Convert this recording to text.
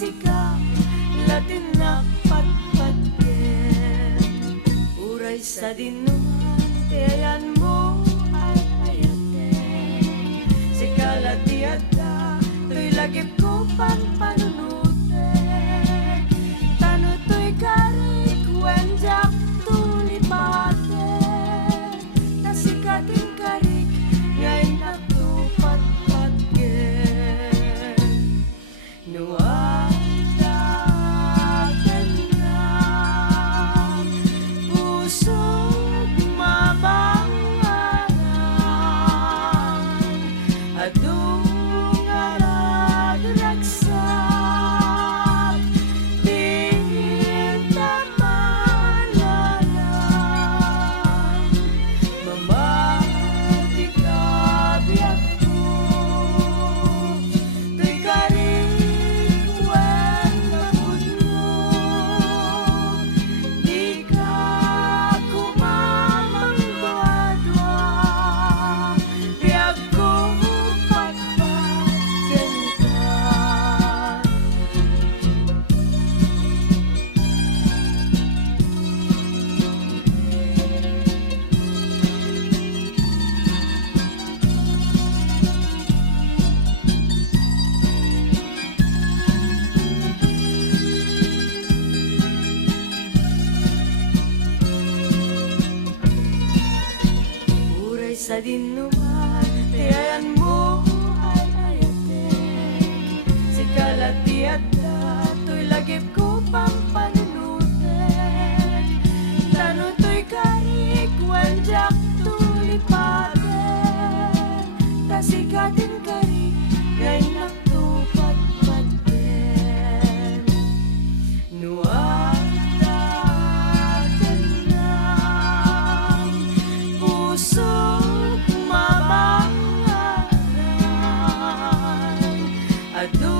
sika latinak patpatken uray sa dinuman tiyan mo ay ayaten sika latiada to'y lagip ko panpanunute tano to'y karik wenjak tulipate nasikating karik ngayon natupatpatken nuwadagan na pusog mabangaran adung arag ragsak tinta malalang mamati kabiyak ko to'y karing wala mo di ka kumamanggadwa biyag ko patpatken ka uray sa dinuman tiyan mo ay ayatek sika latiada to'y lagip ko pampanunutek tano to'y karik wenjak tulipaten tasikatin karik ngayon natupatpatken nuwadagan na pusog mabangaran adu